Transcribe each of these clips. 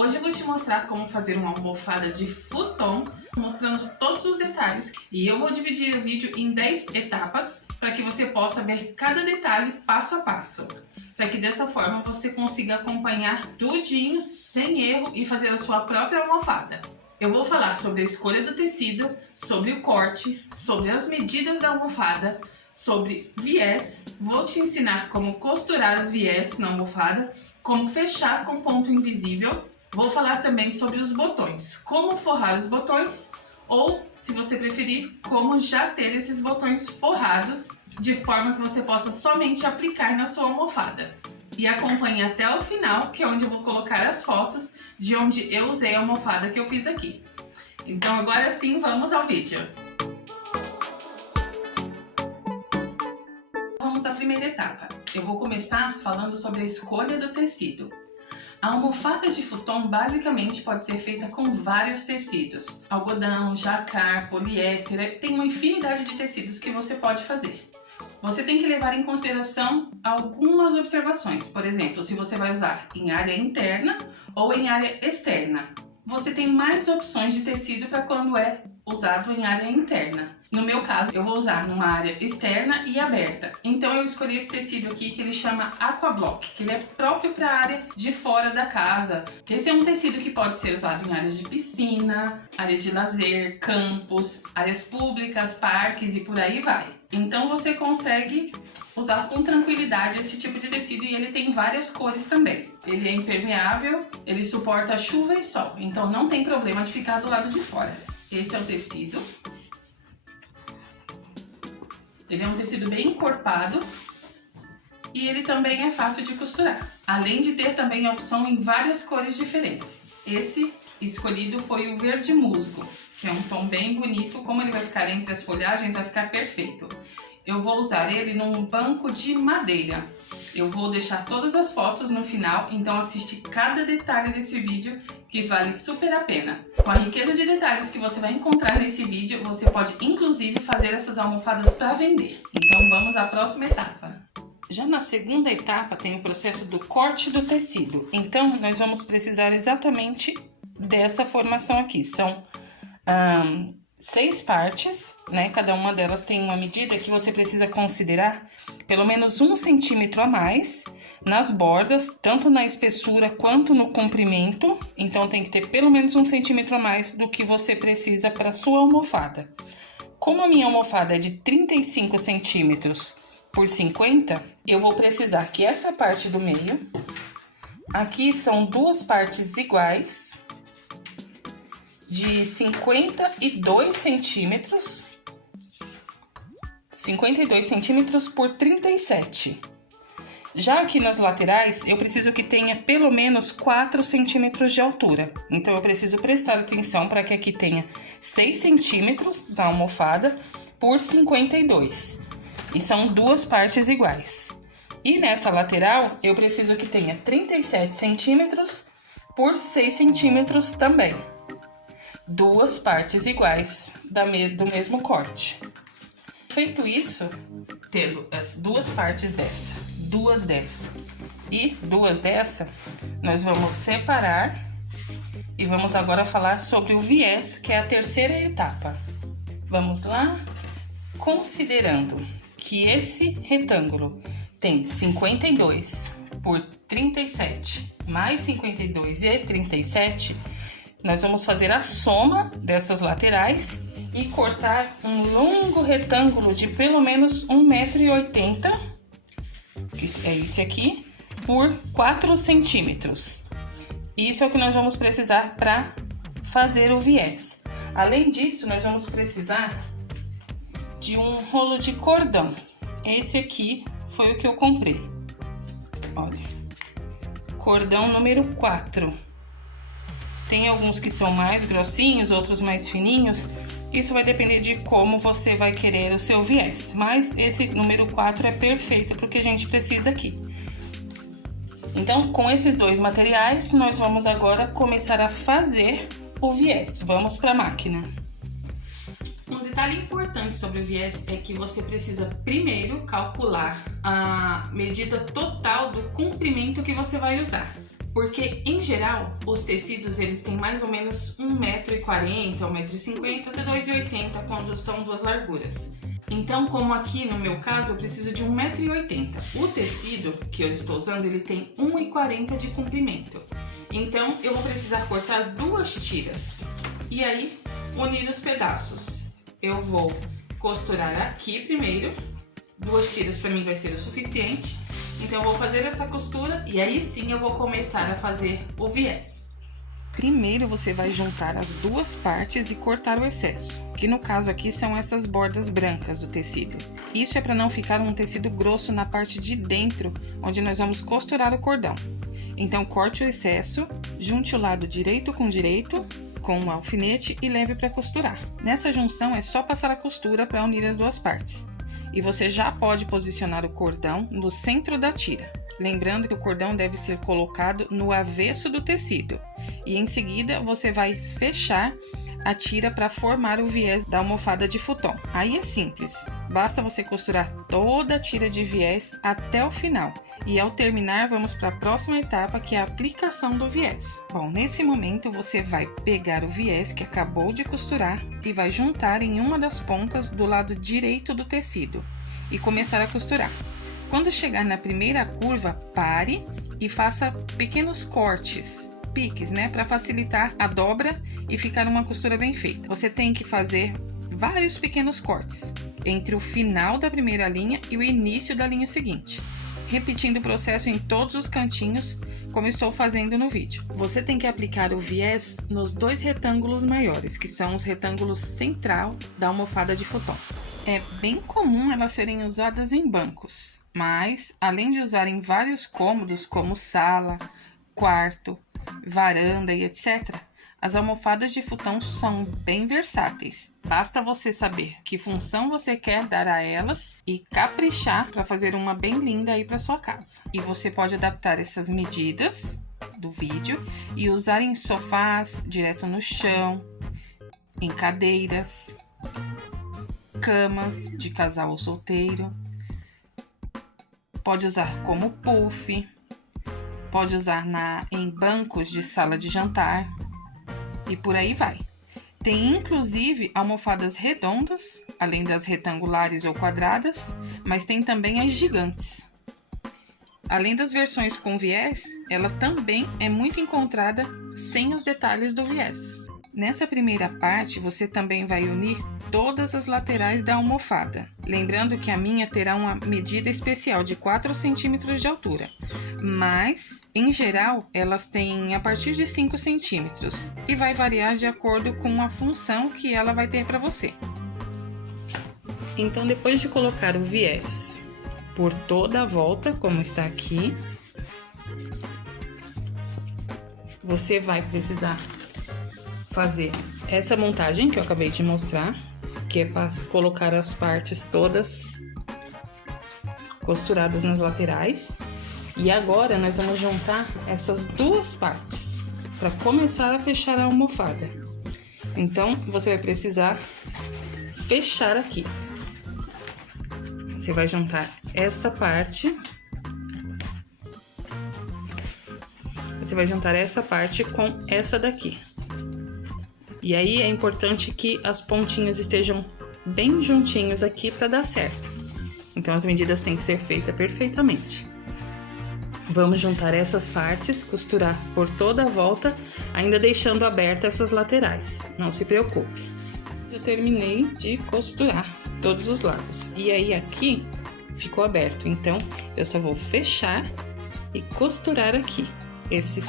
Hoje eu vou te mostrar como fazer uma almofada de futon, mostrando todos os detalhes. E eu vou dividir o vídeo em 10 etapas para que você possa ver cada detalhe passo a passo. Para que dessa forma você consiga acompanhar tudinho, sem erro, e fazer a sua própria almofada. Eu vou falar sobre a escolha do tecido, sobre o corte, sobre as medidas da almofada, sobre viés, vou te ensinar como costurar o viés na almofada, como fechar com ponto invisível, vou falar também sobre os botões, como forrar os botões ou, se você preferir, como já ter esses botões forrados de forma que você possa somente aplicar na sua almofada. E acompanhe até o final, que é onde eu vou colocar as fotos de onde eu usei a almofada que eu fiz aqui. Então agora sim, vamos ao vídeo. Vamos à primeira etapa. Eu vou começar falando sobre a escolha do tecido. A almofada de futon basicamente pode ser feita com vários tecidos. Algodão, jacquard, poliéster, tem uma infinidade de tecidos que você pode fazer. Você tem que levar em consideração algumas observações. Por exemplo, se você vai usar em área interna ou em área externa. Você tem mais opções de tecido para quando é usado em área interna. No meu caso, eu vou usar numa área externa e aberta. Então eu escolhi esse tecido aqui que ele chama Aquablock, que ele é próprio para a área de fora da casa. Esse é um tecido que pode ser usado em áreas de piscina, área de lazer, campos, áreas públicas, parques e por aí vai. Então você consegue usar com tranquilidade esse tipo de tecido e ele tem várias cores também. Ele é impermeável, ele suporta chuva e sol, então não tem problema de ficar do lado de fora. Esse é o tecido. Ele é um tecido bem encorpado e ele também é fácil de costurar. Além de ter também a opção em várias cores diferentes. Esse escolhido foi o verde musgo, que é um tom bem bonito. Como ele vai ficar entre as folhagens, vai ficar perfeito. Eu vou usar ele num banco de madeira. Eu vou deixar todas as fotos no final, então assiste cada detalhe desse vídeo que vale super a pena. Com a riqueza de detalhes que você vai encontrar nesse vídeo, você pode inclusive fazer essas almofadas para vender. Então vamos à próxima etapa. Já na segunda etapa tem o processo do corte do tecido. Então nós vamos precisar exatamente dessa formação aqui. São 6 partes, né? Cada uma delas tem uma medida que você precisa considerar pelo menos 1 centímetro a mais nas bordas, tanto na espessura quanto no comprimento. Então tem que ter pelo menos 1 centímetro a mais do que você precisa para sua almofada. Como a minha almofada é de 35 centímetros por 50, eu vou precisar que essa parte do meio, aqui são 2 partes iguais, de 52 centímetros, 52 centímetros por 37. Já aqui nas laterais, eu preciso que tenha pelo menos 4 centímetros de altura. Então, eu preciso prestar atenção para que aqui tenha 6 centímetros da almofada por 52. E são 2 partes iguais. E nessa lateral, eu preciso que tenha 37 centímetros por 6 centímetros também. 2 partes iguais do mesmo corte. Feito isso, tendo as 2 partes dessa, 2 dessa e 2 dessa, nós vamos separar e vamos agora falar sobre o viés, que é a terceira etapa. Vamos lá? Considerando que esse retângulo tem 52 por 37 mais 52 e 37, nós vamos fazer a soma dessas laterais e cortar um longo retângulo de pelo menos 1,80 m, que é esse aqui, por 4 centímetros. Isso é o que nós vamos precisar para fazer o viés. Além disso, nós vamos precisar de um rolo de cordão. Esse aqui foi o que eu comprei. Olha, cordão número 4. Tem alguns que são mais grossinhos, outros mais fininhos. Isso vai depender de como você vai querer o seu viés. Mas esse número 4 é perfeito para o que a gente precisa aqui. Então, com esses 2 materiais, nós vamos agora começar a fazer o viés. Vamos para a máquina. Um detalhe importante sobre o viés é que você precisa primeiro calcular a medida total do comprimento que você vai usar. Porque, em geral, os tecidos eles têm mais ou menos 1,40 m, 1,50 m até 2,80 m quando são duas larguras. Então, como aqui no meu caso, eu preciso de 1,80 m. O tecido que eu estou usando, ele tem 1,40 m de comprimento. Então, eu vou precisar cortar duas tiras. E aí, unir os pedaços. Eu vou costurar aqui primeiro. 2 tiras para mim vai ser o suficiente. Então, eu vou fazer essa costura e aí sim eu vou começar a fazer o viés. Primeiro, você vai juntar as duas partes e cortar o excesso, que no caso aqui são essas bordas brancas do tecido. Isso é para não ficar um tecido grosso na parte de dentro, onde nós vamos costurar o cordão. Então, corte o excesso, junte o lado direito com um alfinete e leve para costurar. Nessa junção é só passar a costura para unir as duas partes. E você já pode posicionar o cordão no centro da tira. Lembrando que o cordão deve ser colocado no avesso do tecido. E em seguida você vai fechar a tira para formar o viés da almofada de futon. Aí é simples, basta você costurar toda a tira de viés até o final. E ao terminar, vamos para a próxima etapa, que é a aplicação do viés. Bom, nesse momento você vai pegar o viés que acabou de costurar e vai juntar em uma das pontas do lado direito do tecido e começar a costurar. Quando chegar na primeira curva, pare e faça pequenos cortes, piques, né, para facilitar a dobra e ficar uma costura bem feita. Você tem que fazer vários pequenos cortes entre o final da primeira linha e o início da linha seguinte, repetindo o processo em todos os cantinhos, como estou fazendo no vídeo. Você tem que aplicar o viés nos dois retângulos maiores, que são os retângulos central da almofada de futon. É bem comum elas serem usadas em bancos, mas além de usar em vários cômodos como sala, quarto, varanda e etc., as almofadas de futon são bem versáteis. Basta você saber que função você quer dar a elas e caprichar para fazer uma bem linda aí para sua casa. E você pode adaptar essas medidas do vídeo e usar em sofás, direto no chão, em cadeiras, camas de casal ou solteiro. Pode usar como puff, pode usar em bancos de sala de jantar. E por aí vai. Tem inclusive almofadas redondas, além das retangulares ou quadradas, mas tem também as gigantes. Além das versões com viés, ela também é muito encontrada sem os detalhes do viés. Nessa primeira parte, você também vai unir todas as laterais da almofada. Lembrando que a minha terá uma medida especial de 4 centímetros de altura, mas, em geral, elas têm a partir de 5 centímetros e vai variar de acordo com a função que ela vai ter para você. Então, depois de colocar o viés por toda a volta, como está aqui, você vai precisar fazer essa montagem que eu acabei de mostrar, que é para colocar as partes todas costuradas nas laterais. E agora nós vamos juntar essas duas partes para começar a fechar a almofada. Então, você vai precisar fechar aqui. Você vai juntar essa parte. Você vai juntar essa parte com essa daqui. E aí é importante que as pontinhas estejam bem juntinhas aqui para dar certo. Então as medidas têm que ser feitas perfeitamente. Vamos juntar essas partes, costurar por toda a volta, ainda deixando abertas essas laterais. Não se preocupe. Eu terminei de costurar todos os lados. E aí aqui ficou aberto. Então eu só vou fechar e costurar aqui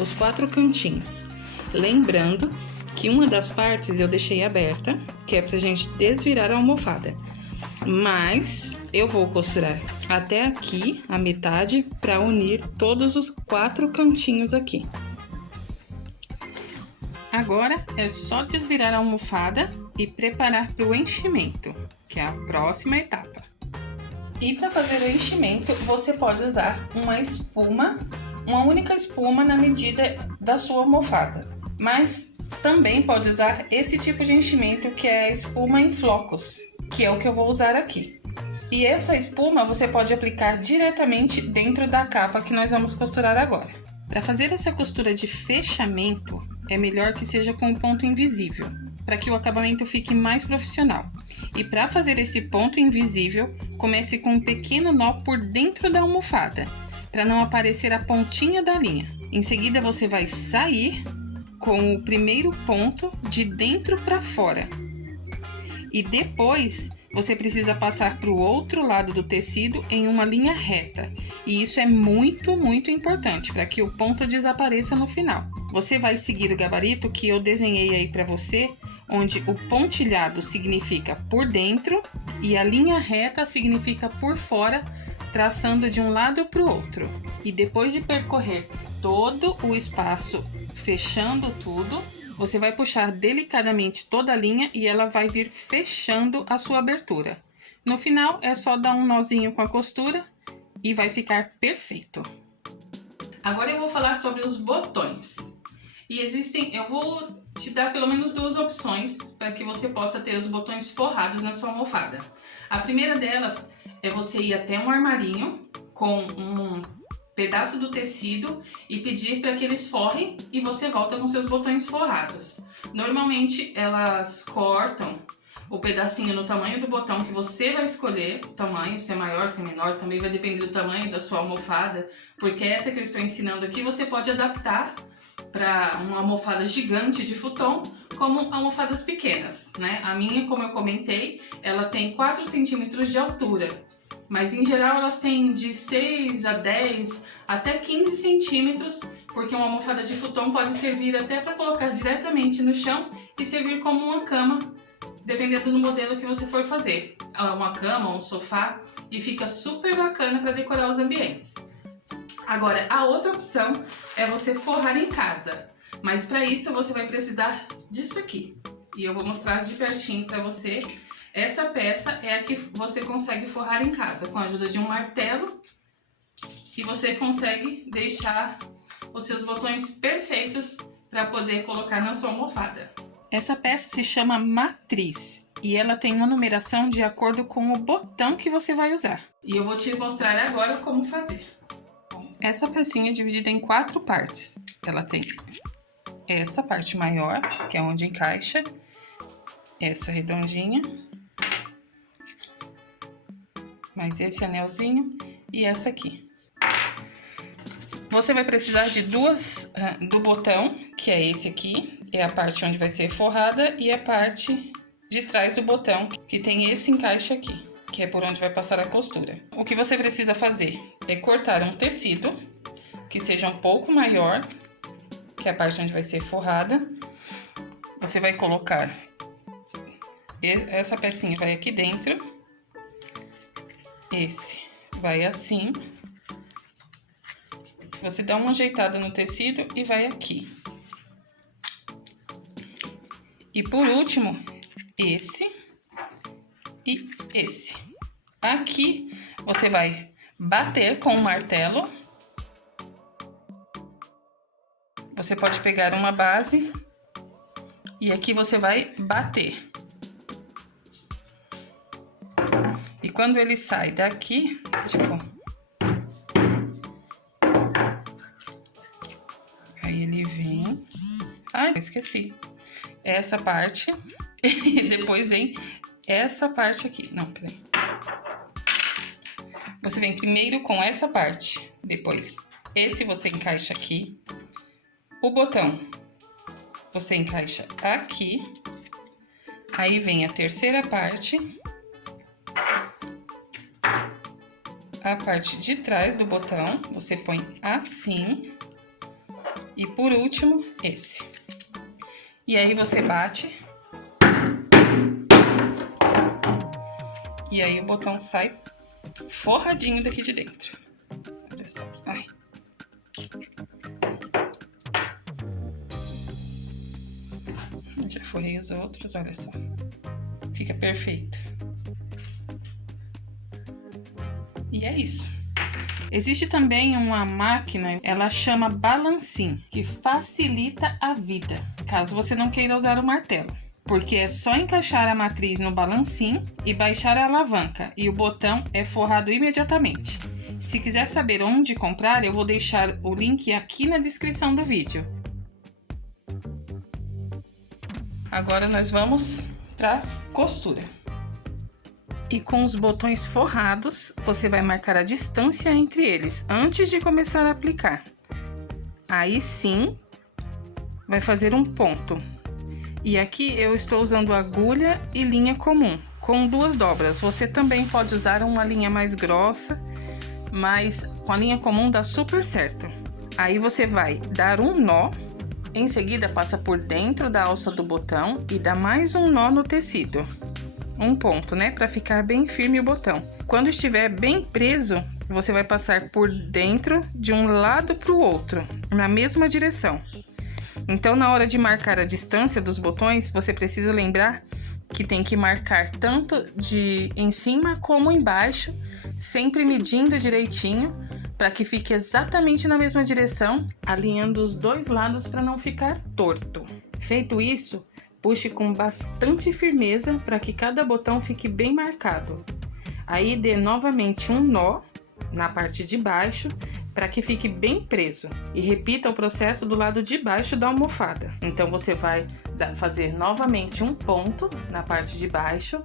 os 4 cantinhos. Lembrando que uma das partes eu deixei aberta, que é pra gente desvirar a almofada. Mas eu vou costurar até aqui, a metade, para unir todos os 4 cantinhos aqui. Agora é só desvirar a almofada e preparar para o enchimento, que é a próxima etapa. E para fazer o enchimento, você pode usar uma única espuma na medida da sua almofada. Mas também pode usar esse tipo de enchimento, que é a espuma em flocos, que é o que eu vou usar aqui. E essa espuma você pode aplicar diretamente dentro da capa que nós vamos costurar agora. Para fazer essa costura de fechamento, é melhor que seja com o ponto invisível, para que o acabamento fique mais profissional. E para fazer esse ponto invisível, comece com um pequeno nó por dentro da almofada, para não aparecer a pontinha da linha. Em seguida, você vai sair com o primeiro ponto de dentro para fora. E depois, você precisa passar para o outro lado do tecido em uma linha reta. E isso é muito, muito importante para que o ponto desapareça no final. Você vai seguir o gabarito que eu desenhei aí para você, onde o pontilhado significa por dentro e a linha reta significa por fora, traçando de um lado para o outro. E depois de percorrer todo o espaço, fechando tudo, você vai puxar delicadamente toda a linha e ela vai vir fechando a sua abertura. No final, é só dar um nozinho com a costura e vai ficar perfeito. Agora eu vou falar sobre os botões. E eu vou te dar pelo menos duas opções para que você possa ter os botões forrados na sua almofada. A primeira delas é você ir até um armarinho com um pedaço do tecido e pedir para que eles forrem e você volta com seus botões forrados. Normalmente elas cortam o pedacinho no tamanho do botão que você vai escolher, tamanho, se é maior, se é menor, também vai depender do tamanho da sua almofada, porque essa que eu estou ensinando aqui você pode adaptar para uma almofada gigante de futon, como almofadas pequenas, né? A minha, como eu comentei, ela tem 4 centímetros de altura, mas em geral elas têm de 6 a 10 até 15 centímetros, porque uma almofada de futon pode servir até para colocar diretamente no chão e servir como uma cama, dependendo do modelo que você for fazer. Uma cama, um sofá, e fica super bacana para decorar os ambientes. Agora, a outra opção é você forrar em casa, mas para isso você vai precisar disso aqui. E eu vou mostrar de pertinho para você. Essa peça é a que você consegue forrar em casa, com a ajuda de um martelo, e você consegue deixar os seus botões perfeitos para poder colocar na sua almofada. Essa peça se chama matriz e ela tem uma numeração de acordo com o botão que você vai usar. E eu vou te mostrar agora como fazer. Essa pecinha é dividida em 4 partes. Ela tem essa parte maior, que é onde encaixa, essa redondinha, mais esse anelzinho e essa aqui. Você vai precisar de duas do botão, que é esse aqui, é a parte onde vai ser forrada, e a parte de trás do botão, que tem esse encaixe aqui, que é por onde vai passar a costura. O que você precisa fazer é cortar um tecido que seja um pouco maior, que é a parte onde vai ser forrada. Você vai colocar essa pecinha, vai aqui dentro, esse vai assim. Você dá uma ajeitada no tecido e vai aqui. E por último, esse e esse. Aqui você vai bater com o martelo. Você pode pegar uma base e aqui você vai bater. E quando ele sai daqui, tipo, aí ele vem. Ai, eu esqueci. Essa parte e depois vem essa parte aqui. Não, peraí. Você vem primeiro com essa parte, depois esse você encaixa aqui. O botão você encaixa aqui. Aí vem a terceira parte. A parte de trás do botão, você põe assim. E por último, esse. E aí você bate. E aí o botão sai forradinho daqui de dentro. Olha só. Ai. Já forrei os outros, olha só. Fica perfeito. E é isso. Existe também uma máquina, ela chama balancim, que facilita a vida, caso você não queira usar o martelo. Porque é só encaixar a matriz no balancim e baixar a alavanca, e o botão é forrado imediatamente. Se quiser saber onde comprar, eu vou deixar o link aqui na descrição do vídeo. Agora nós vamos para costura. E com os botões forrados, você vai marcar a distância entre eles antes de começar a aplicar. Aí sim, vai fazer um ponto. E aqui eu estou usando agulha e linha comum, com 2 dobras. Você também pode usar uma linha mais grossa, mas com a linha comum dá super certo. Aí você vai dar um nó, em seguida passa por dentro da alça do botão e dá mais um nó no tecido. Um ponto, né? Para ficar bem firme o botão. Quando estiver bem preso, você vai passar por dentro de um lado para o outro, na mesma direção. Então, na hora de marcar a distância dos botões, você precisa lembrar que tem que marcar tanto de em cima como embaixo, sempre medindo direitinho, para que fique exatamente na mesma direção, alinhando os 2 lados para não ficar torto. Feito isso, puxe com bastante firmeza para que cada botão fique bem marcado. Aí dê novamente um nó na parte de baixo para que fique bem preso e repita o processo do lado de baixo da almofada. Então você vai fazer novamente um ponto na parte de baixo,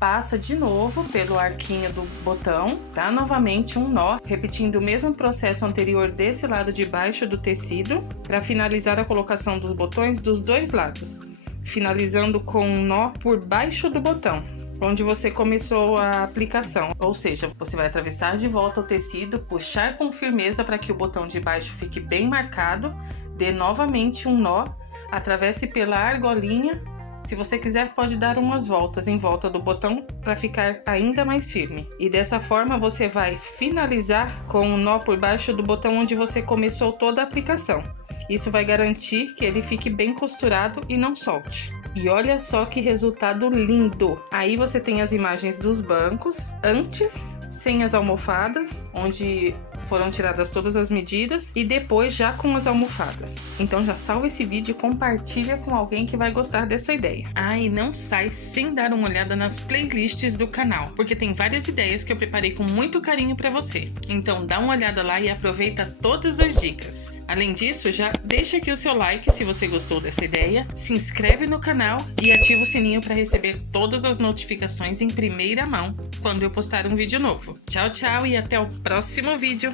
passa de novo pelo arquinho do botão, dá novamente um nó, repetindo o mesmo processo anterior desse lado de baixo do tecido para finalizar a colocação dos botões dos 2 lados, finalizando com um nó por baixo do botão, onde você começou a aplicação. Ou seja, você vai atravessar de volta o tecido, puxar com firmeza para que o botão de baixo fique bem marcado, dê novamente um nó, atravesse pela argolinha. Se você quiser, pode dar umas voltas em volta do botão para ficar ainda mais firme. E dessa forma você vai finalizar com um nó por baixo do botão onde você começou toda a aplicação. Isso vai garantir que ele fique bem costurado e não solte. E olha só que resultado lindo! Aí você tem as imagens dos bancos, antes, sem as almofadas, onde foram tiradas todas as medidas, e depois já com as almofadas. Então já salva esse vídeo e compartilha com alguém que vai gostar dessa ideia. Ah, e não sai sem dar uma olhada nas playlists do canal, porque tem várias ideias que eu preparei com muito carinho para você. Então dá uma olhada lá e aproveita todas as dicas. Além disso, já deixa aqui o seu like se você gostou dessa ideia, se inscreve no canal e ativa o sininho para receber todas as notificações em primeira mão quando eu postar um vídeo novo. Tchau, tchau e até o próximo vídeo!